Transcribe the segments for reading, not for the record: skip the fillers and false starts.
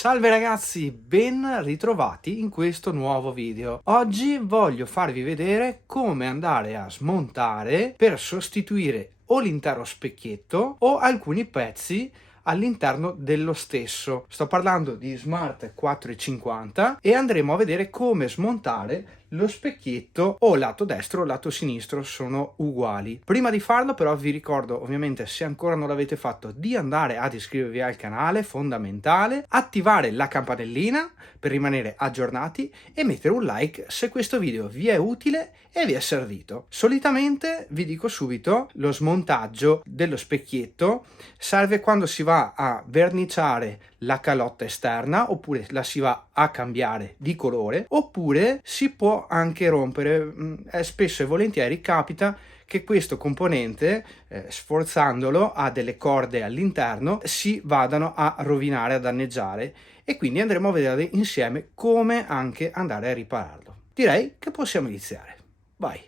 Salve ragazzi, ben ritrovati in questo nuovo video. Oggi voglio farvi vedere come andare a smontare per sostituire o l'intero specchietto o alcuni pezzi all'interno dello stesso. Sto parlando di Smart 450 e andremo a vedere come smontare lo specchietto o lato destro o lato sinistro sono uguali. Prima di farlo però vi ricordo, ovviamente, se ancora non l'avete fatto, di andare ad iscrivervi al canale, fondamentale, attivare la campanellina per rimanere aggiornati e mettere un like se questo video vi è utile e vi è servito. Solitamente, vi dico subito, lo smontaggio dello specchietto serve quando si va a verniciare la calotta esterna, oppure la si va a cambiare di colore, oppure si può anche rompere. Spesso e volentieri capita che questo componente, sforzandolo a delle corde all'interno, si vadano a rovinare, a danneggiare, e quindi andremo a vedere insieme come anche andare a ripararlo. Direi che possiamo iniziare. Vai!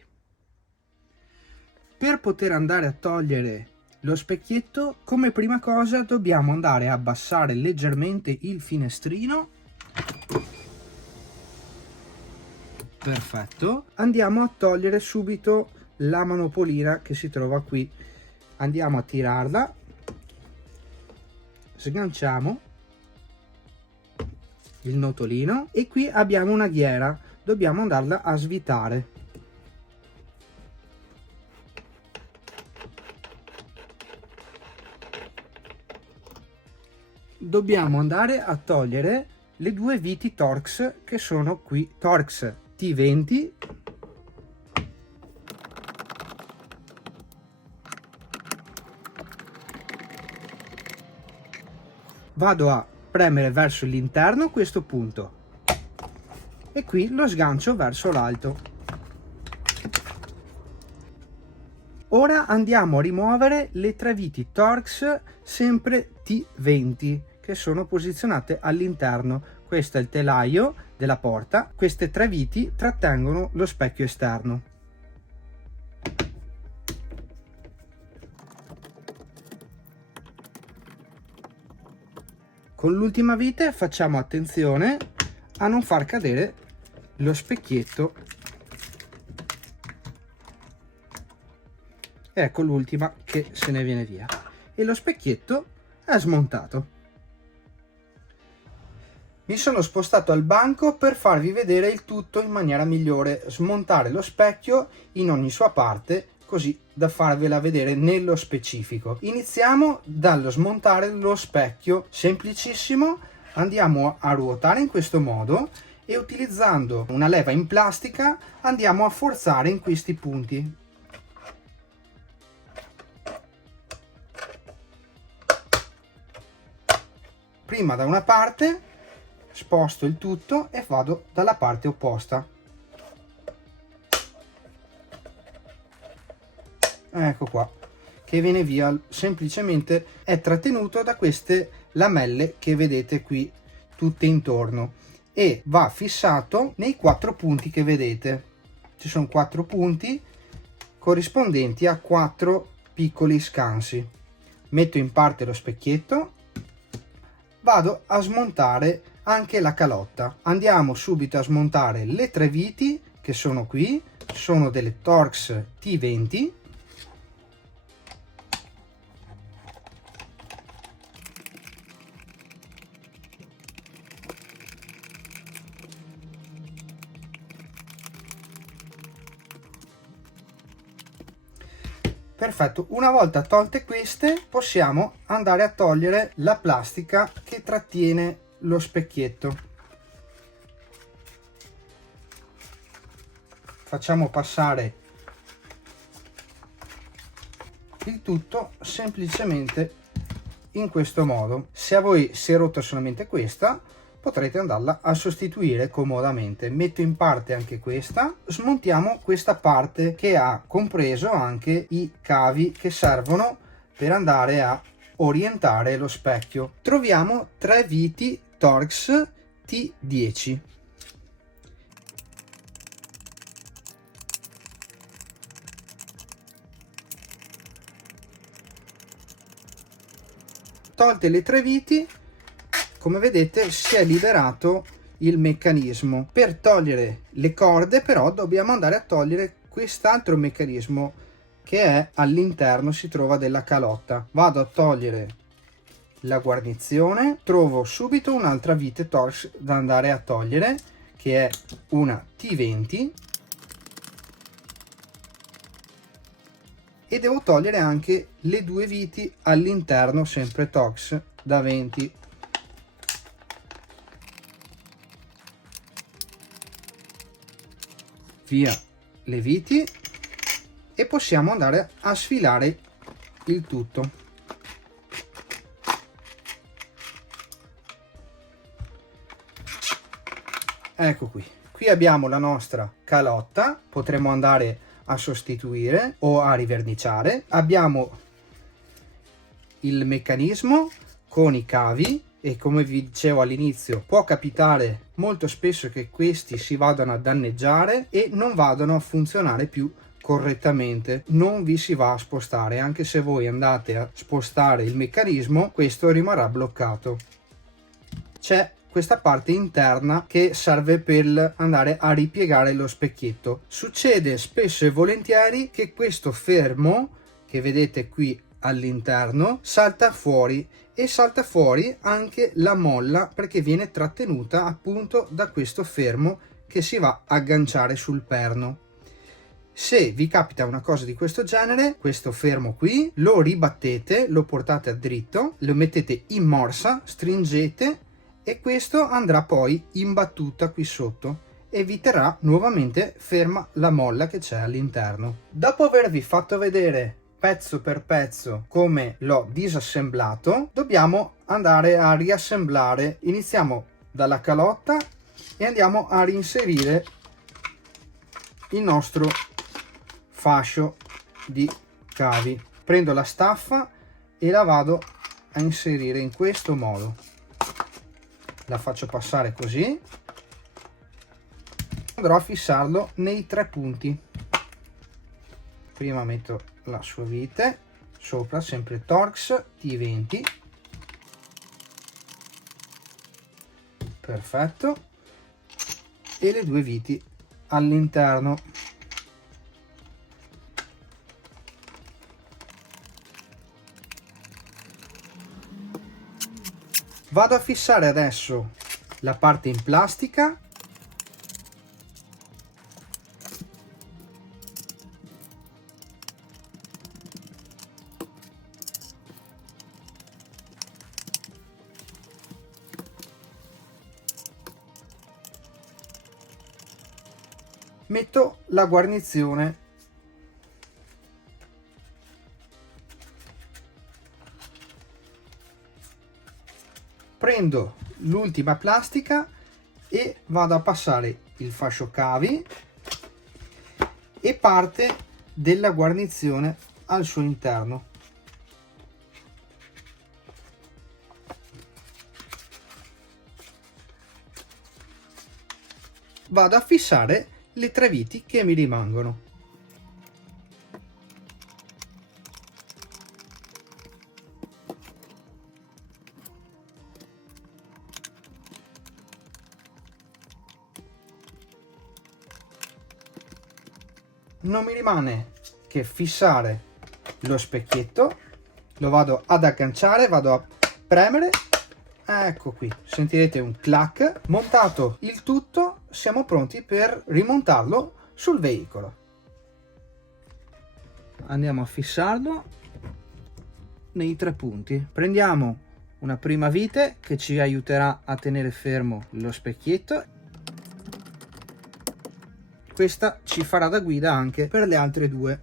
Per poter andare a togliere lo specchietto, come prima cosa dobbiamo andare a abbassare leggermente il finestrino. Perfetto. Andiamo a togliere subito la manopolina che si trova qui. Andiamo a tirarla, sganciamo il notolino e qui abbiamo una ghiera, dobbiamo andarla a svitare. Dobbiamo andare a togliere le due viti Torx che sono qui, Torx T20 vado a premere verso l'interno questo punto e qui lo sgancio verso l'alto. Ora andiamo a rimuovere le tre viti Torx sempre T20 che sono posizionate all'interno. Questo è il telaio della porta, queste tre viti trattengono lo specchio esterno. Con l'ultima vite facciamo attenzione a non far cadere lo specchietto. Ecco l'ultima che se ne viene via e lo specchietto è smontato. Mi sono spostato al banco per farvi vedere il tutto in maniera migliore, smontare lo specchio in ogni sua parte, così da farvela vedere nello specifico. Iniziamo dallo smontare lo specchio, semplicissimo. Andiamo a ruotare in questo modo e utilizzando una leva in plastica andiamo a forzare in questi punti. Prima da una parte, sposto il tutto e vado dalla parte opposta. Ecco qua, che viene via, semplicemente è trattenuto da queste lamelle che vedete qui tutte intorno e va fissato nei 4 punti che vedete. Ci sono 4 punti corrispondenti a 4 piccoli scansi. Metto in parte lo specchietto, vado a smontare anche la calotta. Andiamo subito a smontare le tre viti che sono qui, sono delle Torx T20. Perfetto, una volta tolte queste possiamo andare a togliere la plastica che trattiene lo specchietto. Facciamo passare il tutto semplicemente in questo modo. Se a voi si è rotta solamente questa, potrete andarla a sostituire comodamente. Metto in parte anche questa, smontiamo questa parte che ha compreso anche i cavi che servono per andare a orientare lo specchio. Troviamo tre viti Torx T10. Tolte le tre viti, come vedete si è liberato il meccanismo. Per togliere le corde però dobbiamo andare a togliere quest'altro meccanismo che è all'interno, si trova della calotta. Vado a togliere la guarnizione, trovo subito un'altra vite Torx da andare a togliere, che è una T20, e devo togliere anche le due viti all'interno, sempre Torx da 20. Via le viti e possiamo andare a sfilare il tutto. Ecco qui abbiamo la nostra calotta, potremo andare a sostituire o a riverniciare. Abbiamo il meccanismo con i cavi e come vi dicevo all'inizio può capitare molto spesso che questi si vadano a danneggiare e non vadano a funzionare più correttamente, non vi si va a spostare. Anche se voi andate a spostare il meccanismo, questo rimarrà bloccato. C'è questa parte interna che serve per andare a ripiegare lo specchietto. Succede spesso e volentieri che questo fermo che vedete qui all'interno salta fuori, e salta fuori anche la molla perché viene trattenuta appunto da questo fermo che si va a agganciare sul perno. Se vi capita una cosa di questo genere, questo fermo qui lo ribattete, lo portate a dritto, lo mettete in morsa, stringete e questo andrà poi in battuta qui sotto e vi terrà nuovamente ferma la molla che c'è all'interno. Dopo avervi fatto vedere pezzo per pezzo come l'ho disassemblato, dobbiamo andare a riassemblare. Iniziamo dalla calotta e andiamo a reinserire il nostro fascio di cavi. Prendo la staffa e la vado a inserire in questo modo, la faccio passare così, andrò a fissarlo nei 3 punti. Prima metto la sua vite sopra, sempre Torx T20, perfetto, e le due viti all'interno. Vado a fissare adesso la parte in plastica. Metto la guarnizione. Prendo l'ultima plastica e vado a passare il fascio cavi e parte della guarnizione al suo interno. Vado a fissare le 3 viti che mi rimangono. Non mi rimane che fissare lo specchietto, lo vado ad agganciare, vado a premere, ecco qui, sentirete un clac. Montato il tutto, siamo pronti per rimontarlo sul veicolo. Andiamo a fissarlo nei 3 punti. Prendiamo una prima vite che ci aiuterà a tenere fermo lo specchietto. Questa ci farà da guida anche per le altre 2.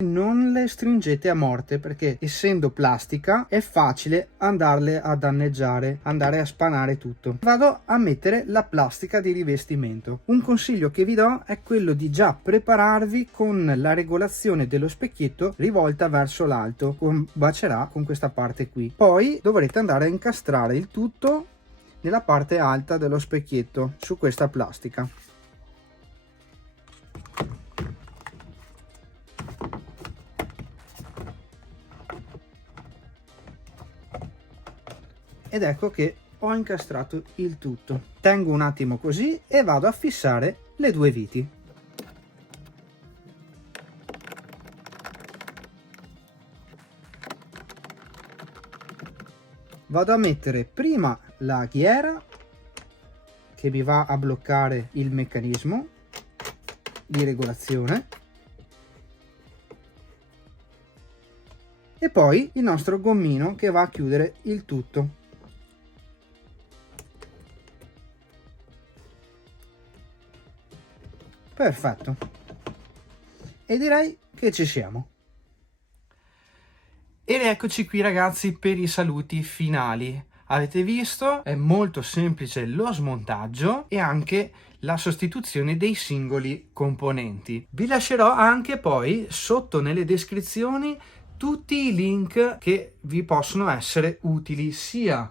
Non le stringete a morte perché essendo plastica è facile andarle a danneggiare, andare a spanare tutto. Vado a mettere la plastica di rivestimento. Un consiglio che vi do è quello di già prepararvi con la regolazione dello specchietto rivolta verso l'alto, combacerà con questa parte qui. Poi dovrete andare a incastrare il tutto nella parte alta dello specchietto su questa plastica. Ed ecco che ho incastrato il tutto. Tengo un attimo così e vado a fissare le due viti. Vado a mettere prima la ghiera che mi va a bloccare il meccanismo di regolazione e poi il nostro gommino che va a chiudere il tutto. Perfetto. E direi che ci siamo. Ed eccoci qui ragazzi per i saluti finali. Avete visto? È molto semplice lo smontaggio e anche la sostituzione dei singoli componenti. Vi lascerò anche poi sotto nelle descrizioni tutti i link che vi possono essere utili sia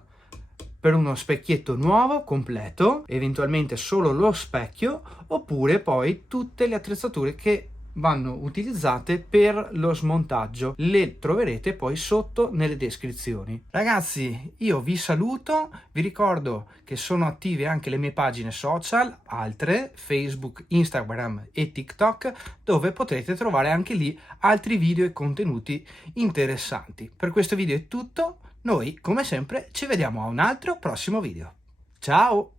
per uno specchietto nuovo, completo, eventualmente solo lo specchio, oppure poi tutte le attrezzature che vanno utilizzate per lo smontaggio. Le troverete poi sotto nelle descrizioni. Ragazzi, io vi saluto, vi ricordo che sono attive anche le mie pagine social, altre, Facebook, Instagram e TikTok, dove potrete trovare anche lì altri video e contenuti interessanti. Per questo video è tutto, noi come sempre ci vediamo a un altro prossimo video. Ciao!